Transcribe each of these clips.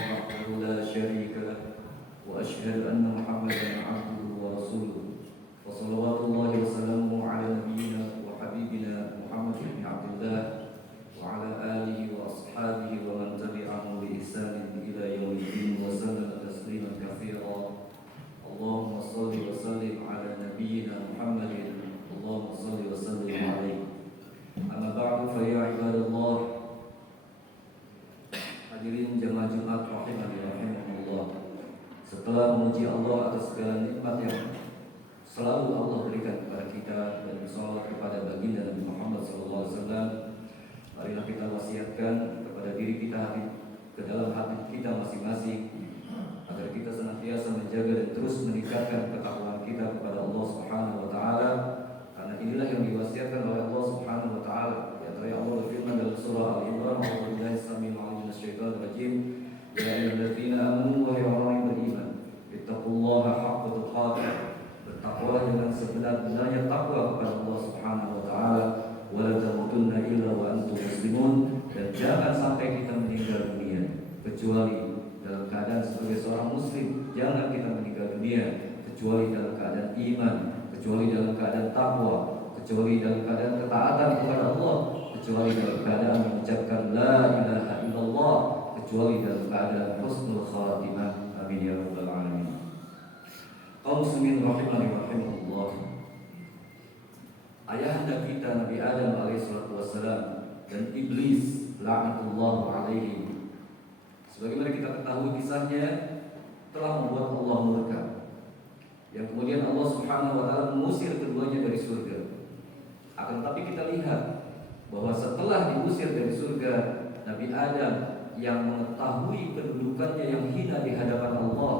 وحده لا شريك له وأشهد أن محمدا عبده ورسوله وصلوات الله وسلامه على نبينا وحبيبنا محمد بن عبد الله وعلى آله وأصحابه ومن تبعهم بإحسان إلى يوم الدين وسلم تسليما كثيرا. اللهم صل وسلم على نبينا محمد اللهم صل وسلم عليه. أما بعد فيا عباد الله, hadirin jemaah Jumat rahimani rahimakumullah. Setelah memuji Allah atas segala nikmat yang selalu Allah berikan kepada kita dan bersalawat kepada baginda Nabi Muhammad SAW, marilah kita wasiatkan kepada diri kita ke dalam hati kita masing-masing agar kita senantiasa menjaga dan terus meningkatkan ketakwaan kita kepada Allah Subhanahu wa taala, karena inilah yang diwasiatkan oleh Allah Subhanahu wa taala. Di antara Allah berfirman dalam surah Al-Imran, "A'udzubillahi minasyaitonir rajim, ya ayyuhalladzina amanu wa ya orang yang beriman, ittaqullaha haqqa tuqatih." Bertakwa dengan sebenar-benarnya takwa kepada Allah Subhanahu wa taala, wa la tamutunna illa wa antum muslimun, dan jangan sampai kita meninggal dunia kecuali dalam keadaan sebagai seorang muslim. Jangan kita meninggal dunia kecuali dalam keadaan iman, kecuali dalam keadaan takwa, kecuali dalam keadaan ketaatan kepada Allah, kecuali dalam keadaan mengucapkan la ilaha illallah, kecuali dalam keadaan husnul khatimah. Amin ya rabbal alamin. Kaum muslimin rahimani rahimakumullah, ayahanda kita Nabi Adam alaihissalatu wassalam dan iblis la'natullah alaihi, sebagaimana kita ketahui kisahnya, telah membuat Allah murka, yang kemudian Allah Subhanahu wa taala mengusir keduanya dari surga. Akan tetapi kita lihat bahwa setelah diusir dari surga, Nabi Adam yang mengetahui kedudukannya yang hina di hadapan Allah,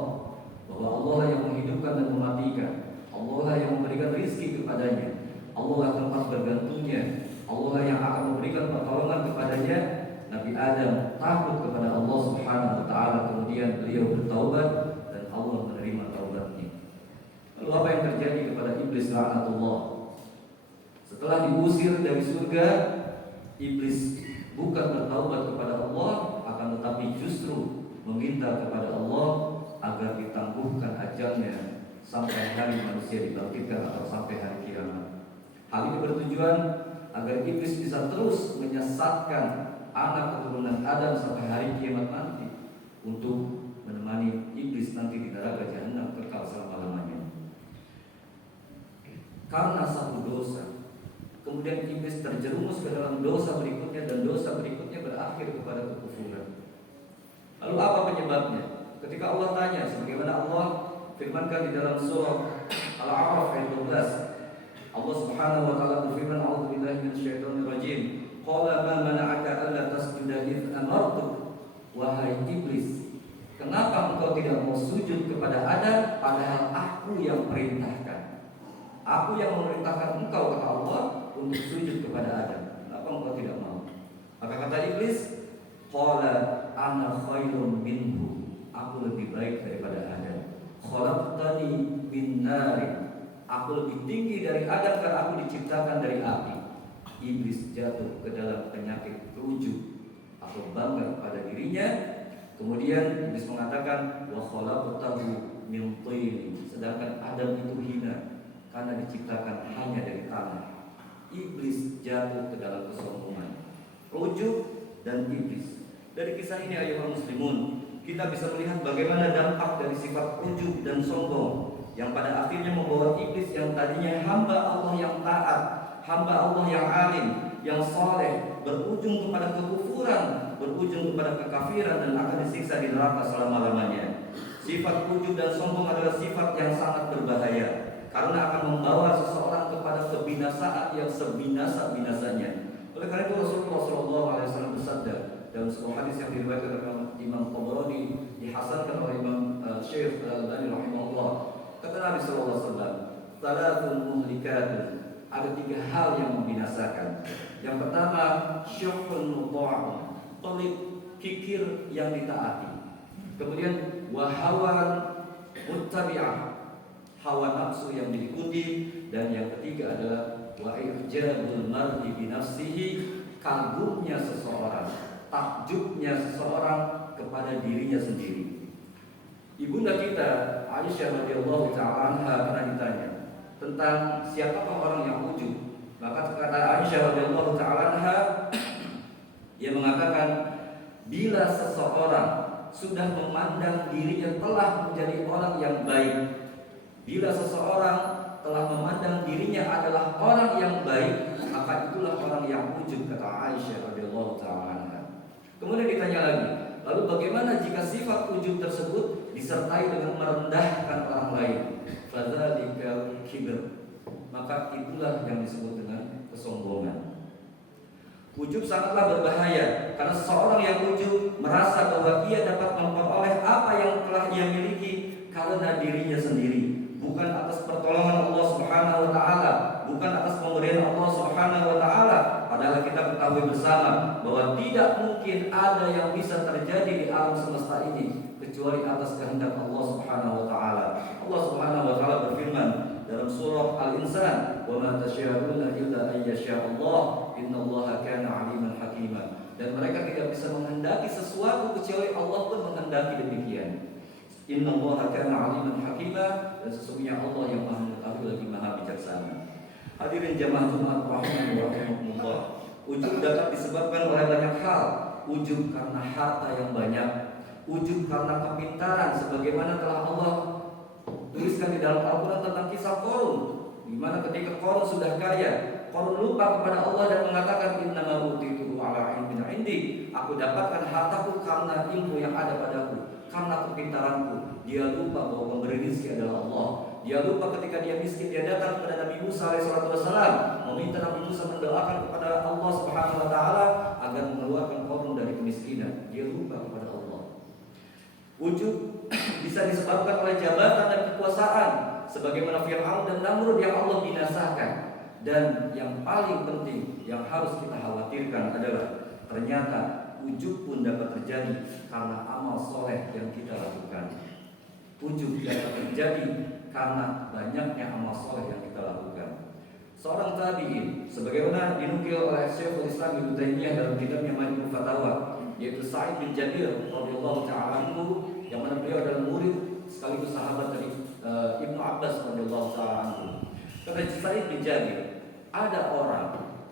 bahwa Allah lah yang menghidupkan dan mematikan, Allah lah yang memberikan rizki kepadanya, Allah lah tempat bergantungnya, Allah lah yang akan memberikan pertolongan kepadanya. Nabi Adam takut kepada Allah Subhanahu wa taala, kemudian beliau bertaubat dan Allah menerima taubatnya. Lalu apa yang terjadi kepada iblis laknatullah? Setelah diusir dari surga, iblis bukan bertaubat kepada Allah, akan tetapi justru meminta kepada Allah agar ditangguhkan ajalnya sampai hari manusia dibangkitkan atau sampai hari kiamat. Hal ini bertujuan agar iblis bisa terus menyesatkan anak keturunan Adam sampai hari kiamat nanti, untuk menemani iblis nanti di neraka jahanam kekal selama-lamanya. Karena satu dosa, kemudian iblis terjerumus ke dalam dosa berikutnya, dan dosa berikutnya berakhir kepada kekufuran. Lalu apa penyebabnya? Ketika Allah tanya, sebagaimana Allah firmankan di dalam surah Al-A'raf ayat 12, Allah Subhanahu wa taala berfirman, "A'udzubillahi minasyaitonir rajim. Qala ma mana'aka alla tasjuda idh amartuk?" Wahai iblis, kenapa engkau tidak mau sujud kepada Adam padahal aku yang perintahkan? Aku yang memerintahkan engkau, kata Allah, untuk sujud kepada Adam. Kenapa engkau tidak mau? Maka kata iblis, qala ana khairun minhu. Aku lebih baik daripada Adam. Khalaqtani min narin. Aku lebih tinggi dari Adam karena aku diciptakan dari api. Iblis jatuh ke dalam penyakit ujub atau bangga pada dirinya. Kemudian iblis mengatakan, wa khalaqtahu min tin. Sedangkan Adam itu hina karena diciptakan hanya dari tanah. Iblis jatuh ke dalam kesombongan, ujub dan iblis. Dari kisah ini ayuhal muslimun, kita bisa melihat bagaimana dampak dari sifat ujub dan sombong yang pada akhirnya membawa iblis yang tadinya hamba Allah yang taat, hamba Allah yang alim, yang saleh, berujung kepada kekufuran, berujung kepada kekafiran, dan akan disiksa di neraka selama-lamanya. Sifat ujub dan sombong adalah sifat yang sangat berbahaya, karena akan membawa seseorang kepada kebinasaan yang sebinasa-binasanya. Oleh karena itu Rasulullah SAW bersabda dalam sebuah hadis yang diriwayatkan oleh Imam Tabrani, dihasankan oleh Imam Syekh Al-Albani rahimahullah. Kata Nabi SAW, "Salatun muhlikatun." Ada 3 hal yang membinasakan. Yang pertama, syukhun muta'ah, pelit kikir yang ditaati. Kemudian wahawan muttabi'ah, hawa nafsu yang diikuti. Dan yang ketiga adalah wa i'jabul mar'i bi nafsihi, kagumnya seseorang, takjubnya seseorang kepada kepada dirinya sendiri. Ibunda kita Aisyah radhiyallahu taala anha pernah ditanya tentang siapakah orang yang ujub. Maka kata Aisyah radhiyallahu taala anha, ia mengatakan, bila seseorang sudah memandang dirinya telah menjadi orang yang baik, bila seseorang telah memandang dirinya adalah orang yang baik, maka itulah orang yang ujub, kata Aisyah radhiyallahu taala anha. Kemudian ditanya lagi, lalu bagaimana jika sifat ujub tersebut disertai dengan merendahkan orang lain? Fadzalika kibr, maka itulah yang disebut dengan kesombongan. Ujub sangatlah berbahaya karena seseorang yang ujub merasa bahwa ia dapat memperoleh apa yang telah ia miliki karena dirinya sendiri, bukan atas pertolongan Allah Subhanahu wa taala, bukan atas pemberian Allah Subhanahu wa taala. Padahal kita ketahui bersama bahwa tidak mungkin ada yang bisa terjadi di alam semesta ini kecuali atas kehendak Allah Subhanahu wa taala. Allah Subhanahu wa taala berfirman dalam surah Al-Insan, "Wa ma tasyaa'una illa an yasha' Allah, innallaha kana 'aliman hakima." Dan mereka tidak bisa menghendaki sesuatu kecuali Allah pun menghendaki demikian. Innallaha kana 'aliman hakima, dan sesungguhnya Allah yang Maha mengetahui lagi Maha bijaksana. Hadirin jamaah Jumat rahimakumullah, ujub dapat disebabkan oleh banyak hal. Ujub karena harta yang banyak, ujub karena kepintaran, sebagaimana telah Allah tuliskan di dalam Al-Quran tentang kisah Qarun, di mana ketika Qarun sudah kaya, Qarun lupa kepada Allah dan mengatakan, innama utituhu ala ilmin indi, aku dapatkan hartaku karena ilmu yang ada padaku, karena kepintaranku. Dia lupa bahwa pemberi rezeki adalah Allah. Dia lupa ketika dia miskin, dia datang kepada Nabi Musa alaihissalam, meminta Nabi Musa mendoakan kepada Allah Subhanahu wa taala agar mengeluarkan Qarun dari kemiskinan. Dia lupa kepada Allah. Ujub bisa disebabkan oleh jabatan dan kekuasaan, sebagaimana Fir'aun dan Namrud yang Allah binasakan. Dan yang paling penting yang harus kita khawatirkan adalah ternyata ujub pun dapat terjadi karena amal soleh yang kita lakukan. Ujub dapat terjadi karena banyaknya amal soleh yang kita lakukan. Seorang tabi'in, sebagaimana dinukil oleh Syekhul Islam Ibnu Taimiyah dalam kitabnya Majmu' Fatawa, yaitu Sa'id bin Jabir radhiyallahu ta'ala anhu, yang mana beliau adalah murid sekaligus sahabat dari Ibnu Abbas radhiyallahu ta'ala anhu. Kata Sa'id bin Jabir, ada orang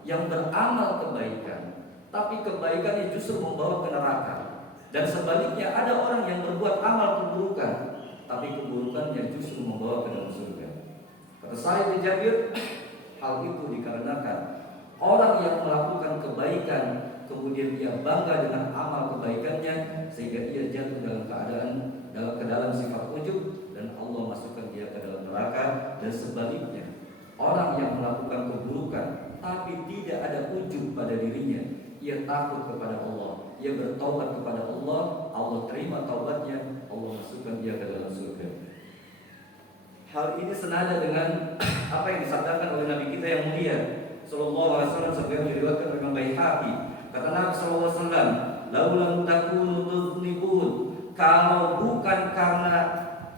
yang beramal kebaikan, tapi kebaikannya justru membawa ke neraka. Dan sebaliknya ada orang yang berbuat amal keburukan, tapi keburukannya justru membawa ke dalam surga. Kata Sa'id bin Jabir, hal itu dikarenakan orang yang melakukan kebaikan kemudian dia bangga dengan amal kebaikannya sehingga ia jatuh dalam keadaan sifat ujub dan Allah masukkan dia ke dalam neraka. Dan sebaliknya, orang yang melakukan keburukan tapi tidak ada ujub pada dirinya, ia takut kepada Allah, ia bertaubat kepada Allah, Allah terima taubatnya, Allah masukkan dia ke dalam surga. Hal ini senada dengan apa yang disabdakan oleh Nabi kita yang mulia sallallahu alaihi wasallam sebagaimana diriwayatkan oleh Imam Baihaqi. Kata Nabi sallallahu alaihi wasallam, "Laulam takunu tudznibun."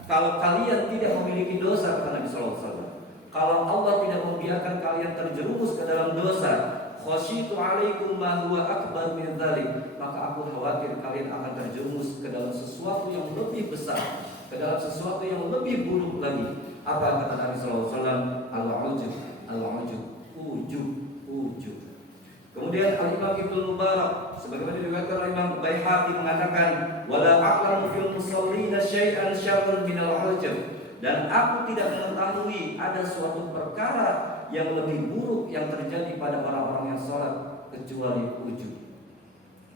Kalau kalian tidak memiliki dosa, kata Nabi sallallahu alaihi wasallam, kalau Allah tidak membiarkan kalian terjerumus ke dalam dosa, khasyitu alaikum ma huwa akbar min dzalik, maka aku khawatir kalian akan terjerumus ke dalam sesuatu yang lebih besar, ke dalam sesuatu yang lebih buruk lagi. Apa kata Nabi sallallahu alaihi wasallam? Al-ujub, al-ujub, ujub. Kemudian Al-Imam Ibnu Mubarak sebagaimana diriwayatkan oleh Imam Baihaqi mengatakan, wala a'lamu fil musallina syai'an syarrun min al-ujub, dan aku tidak mengetahui ada suatu perkara yang lebih buruk yang terjadi pada orang-orang yang sholat kecuali ujub.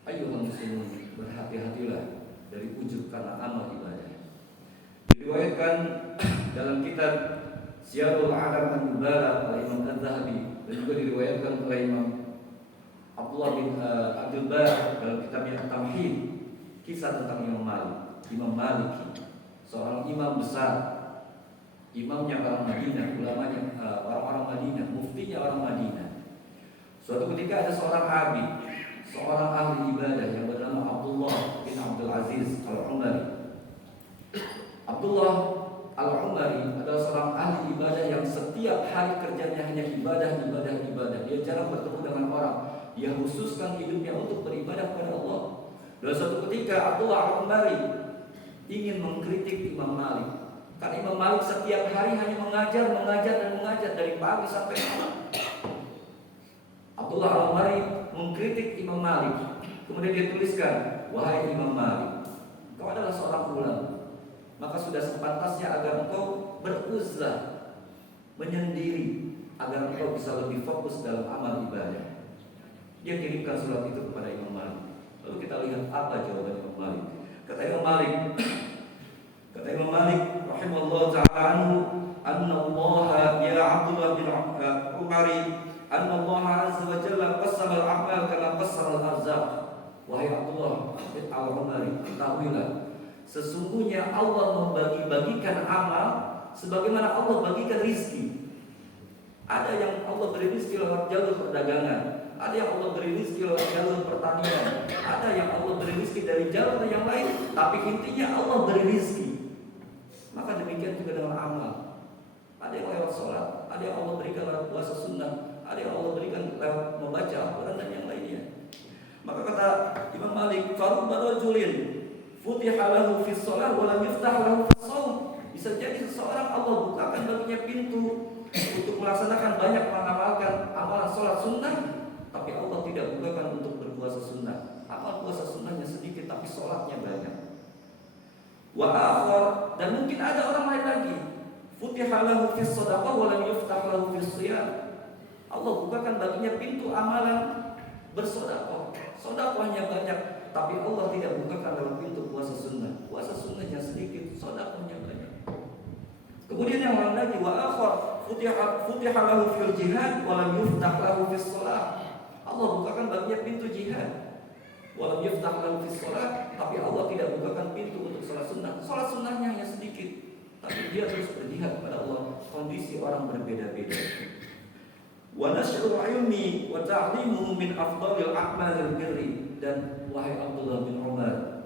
Ayo muslimin, berhati-hatilah dari ujub karena amal ibadah. Diriwayatkan dalam kitab Syiarul A'lam An-Nubala oleh Imam Az-Zahabi, dan juga diriwayatkan oleh Imam Abdullah bin Abdul Bar dalam kitabnya At-Tamhid, kisah tentang Imam Malik, seorang imam besar, imamnya orang Madinah, ulamanya orang-orang Madinah, muftinya orang Madinah. Suatu ketika ada seorang abid, seorang ahli ibadah yang bernama Abdullah bin Abdul Aziz Al-Umari. Abdullah Al-Umari adalah seorang ahli ibadah yang setiap hari kerjanya hanya ibadah. Dia jarang bertemu dengan orang. Dia khususkan hidupnya untuk beribadah kepada Allah. Dan suatu ketika Abdullah Al-Umari ingin mengkritik Imam Malik, karena Imam Malik setiap hari hanya mengajar dari pagi sampai malam. Abdullah Al-Umari mengkritik Imam Malik, kemudian dia tuliskan, wahai Imam Malik, kau adalah seorang ulama, maka sudah sepantasnya agar engkau beruzlah, menyendiri, agar engkau bisa lebih fokus dalam amal ibadah. Dia kirimkan surat itu kepada Imam Malik. Lalu kita lihat apa jawaban Imam Malik. Kata Imam Malik rahimahullah ta'ala anhu, anna Allah ya Abdullah bin Umari, anna Allah azza wa jalla qassama al-a'mal kama qassama al-arzaq. Wahai Abdullah bin Umari, ketahuilah, sesungguhnya Allah membagi-bagikan amal sebagaimana Allah bagikan rizki. Ada yang Allah beri rizki lewat jalur perdagangan, ada yang Allah beri rizki lewat jalur pertanian, ada yang Allah beri rizki dari jalur yang lain, tapi intinya Allah beri rizki. Maka demikian juga dengan amal. Ada yang lewat sholat, ada yang Allah berikan lewat puasa sunnah, ada yang Allah berikan lewat membaca Al-Quran dan yang lainnya. Maka kata Imam Malik, farubba rajulin futiha lahu fis shalah wa lam yuftah lahu fis shaum. Bisa jadi seseorang Allah bukakan baginya pintu untuk melaksanakan banyak mengamalkan amalan sholat sunnah, tapi Allah tidak bukakan untuk berpuasa sunnah. Amal puasa sunnahnya sedikit, tapi sholatnya banyak. Wa akhar, dan mungkin ada orang lain lagi, futiha lahu fis shadaqah wa lam yuftah lahu fis shiyam. Allah bukakan baginya pintu amalan bersedekah, sedekahnya banyak, tapi Allah tidak bukakan dalam pintu puasa sunnah. Puasa sunnahnya sedikit, sedekahnya banyak. Kemudian yang lain lagi, wa akhar futiha lahu fil jihad wa lam yuftah lahu fis shalah. Allah bukakan baginya pintu jihad, wa lam yuftah lahu fis shalah, tapi Allah tidak bukakan pintu untuk salat sunnah. Salat sunnahnya hanya sedikit, tapi dia terus berjihad kepada Allah. Kondisi orang berbeda-beda. Wa nashrul ilmi wa ta'limuhu min afdalil a'malil birri. Dan wahai Abdullah bin Umar,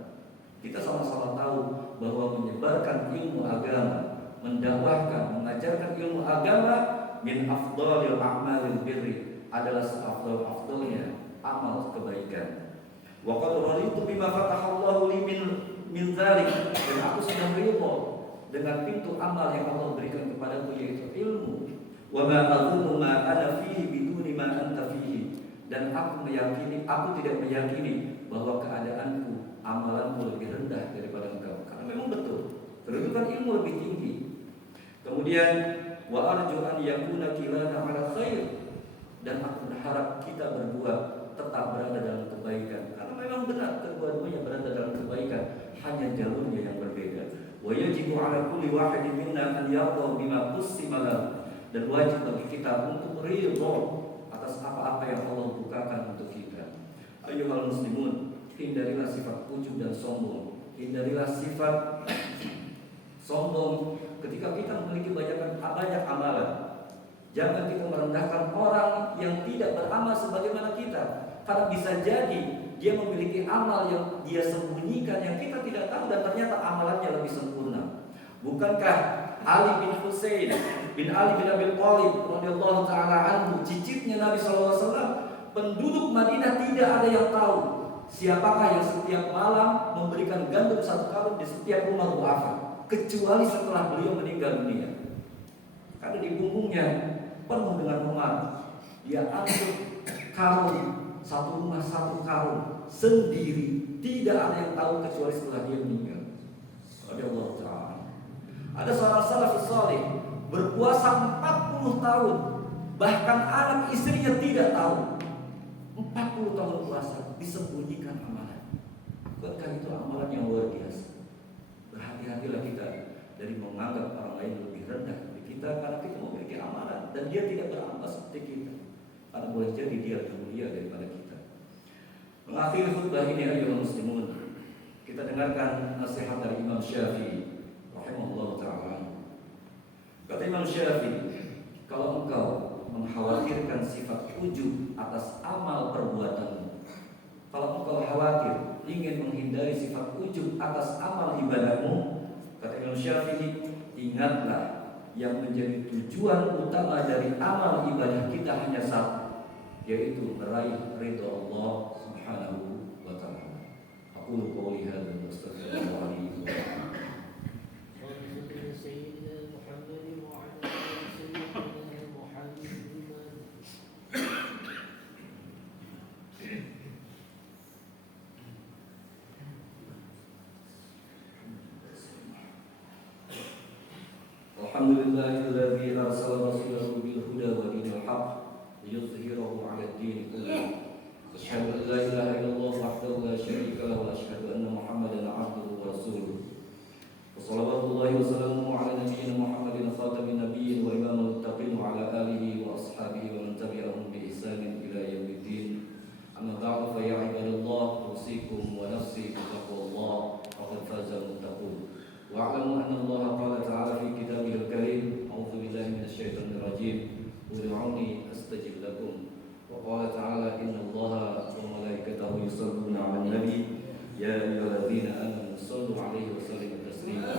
kita sama-sama tahu bahwa menyebarkan ilmu agama, mendakwahkan, mengajarkan ilmu agama min afdalil a'malil birri adalah seafdal-afdalnya amal kebaikan. Wa qad raditu bima fatahallahu li min dzalik, dan aku sudah ridho dengan pintu amal yang Allah berikan kepadaku, yaitu ilmu. Wa ma azunnu ma ana fihi biduni ma anta fihi, dan aku tidak meyakini bahwa keadaanku, amalanku lebih rendah daripada engkau, karena memang betul kedudukan ilmu lebih tinggi. Kemudian wa arju an yakuna kilana ala khair, dan aku berharap kita berdua tetap berada dalam kebaikan, karena memang benar kedua-duanya berada dalam kebaikan, hanya jalurnya yang berbeda. Wa yajibu ala kulli wahidin minna an yarda bima qusima lahu, dan wajib bagi kita untuk ridho atas apa-apa yang Allah bukakan untuk kita. Ayyuhal muslimun, hindarilah sifat ujub dan sombong. Hindarilah sifat sombong ketika kita memiliki banyak amalan. Jangan kita merendahkan orang yang tidak beramal sebagaimana kita, karena bisa jadi dia memiliki amal yang dia sembunyikan, yang kita tidak tahu, dan ternyata amalannya lebih sempurna. Bukankah Ali bin Husain bin Ali bin Abi Thalib radhiyallahu taala anhu, cicitnya Nabi sallallahu alaihi wasallam, penduduk Madinah tidak ada yang tahu siapakah yang setiap malam memberikan gandum 1 karung di setiap rumah duafa, kecuali setelah beliau meninggal dunia. Karena di punggungnya penuh dengan emas, dia angkut karung, 1 rumah 1 karung sendiri, tidak ada yang tahu kecuali setelah dia meninggal. Radhiyallahu taala. Ada seorang salafus saleh berpuasa 40 tahun, bahkan anak istrinya tidak tahu. 40 tahun puasa, disembunyikan amalan. Bukankah itu amalan yang luar biasa? Berhati-hatilah kita dari menganggap orang lain lebih rendah dari kita, karena kita memiliki amalan dan dia tidak beramal seperti kita, karena boleh jadi dia lebih mulia daripada kita. Mengakhiri khutbah ini, ayyuhal muslimun, kita dengarkan nasihat dari Imam Syafi'i rahimahullah ta'ala. Kata Imam Syafi'i, kalau engkau mengkhawatirkan sifat ujub atas amal perbuatanmu, kalau engkau khawatir ingin menghindari sifat ujub atas amal ibadahmu, kata Imam Syafi'i, ingatlah yang menjadi tujuan utama dari amal ibadah kita hanya satu, yaitu meraih ridha Allah Subhanahu wa ta'ala. Aku أقول قولي هذا وأستغفر الله لي ولكم. الحمد لله الذي أرسل رسوله بالهدى ودين الحق ليظهره على الدين كله. أشهد أن لا إله إلا الله وحده لا شريك له وأشهد أن محمدا عبده ورسوله. وصلوات الله وسلامه على نبينا محمد خاتم النبيين وإمام المتقين وعلى آله وأصحابه ومن تبعهم بإحسان إلى يوم الدين. أما بعد فيا عباد الله أوصيكم ونفسي بتقوى الله فقد فاز المتقون. واعلموا أن الله قال تعالى في كتابه الكريم: أعوذ بالله من الشيطان الرجيم، ادعوني أستجب لكم. وقال تعالى: إن الله وملائكته يصلون على النبي يا أيها الذين آمنوا صلوا عليه وسلموا تسليما.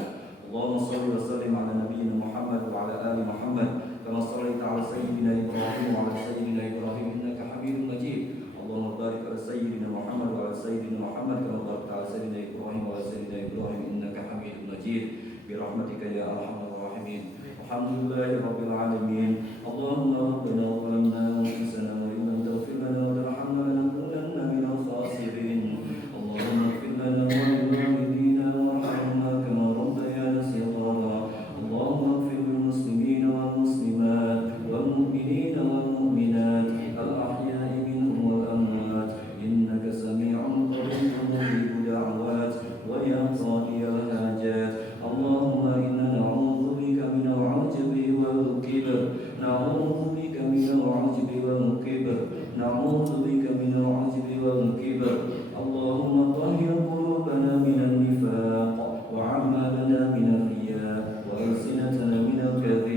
اللهم صل وسلم على نبينا محمد وعلى آل محمد كما صليت على سيدنا إبراهيم وعلى سيدنا إبراهيم إنك حميد مجيد. اللهم بارك على سيدنا محمد وعلى سيدنا محمد كما باركت على سيدنا إبراهيم وعلى سيدنا إبراهيم إنك حميد مجيد برحمتك يا أرحم الراحمين. الحمد لله رب العالمين. اللهم ربنا ظلمنا أنفسنا وإن لم تغفر لنا وترحمنا لنكونن من الخاسرين. اللهم اغفر لنا ولوالدينا وارحمنا كما ربيانا صغارا. اللهم اغفر للمسلمين والمسلمات والمؤمنين والمؤمنات الأحياء منهم والأموات إنك سميع قريب مجيب دعوات ويا قاضي الحاجات. اللهم إنا نعوذ بك من العجب والكبر، نعوذ بك من العجب والكبر، نعوذ بك من العجب والكبر. اللهم طهر قلوبنا من النفاق وأعمالنا من الرياء وألسنتنا من الكذب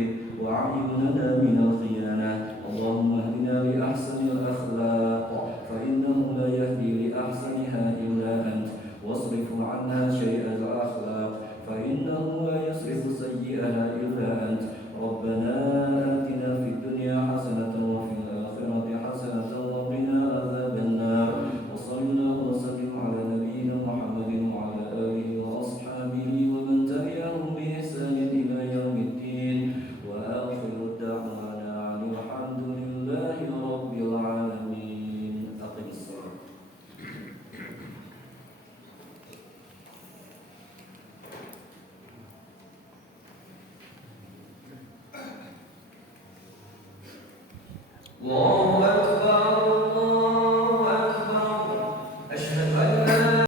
وأعيننا من الخيانة. اللهم اهدنا لأحسن الأخلاق فإنه لا يهدي لأحسنها إلا أنت، واصرف عنا شيء الأخلاق فإنه لا يصرف سيئها إلا أنت. ربنا آتنا في الدنيا حسنة وفي الآخرة حسنة وقنا عذاب النار. وصلى الله وسلم على نبينا محمد وعلى آله وأصحابه ومن تبعهم بإحسان إلى يوم الدين. وآخر دعوانا أن الحمد لله رب العالمين. أقم الصلاة. الله أكبر.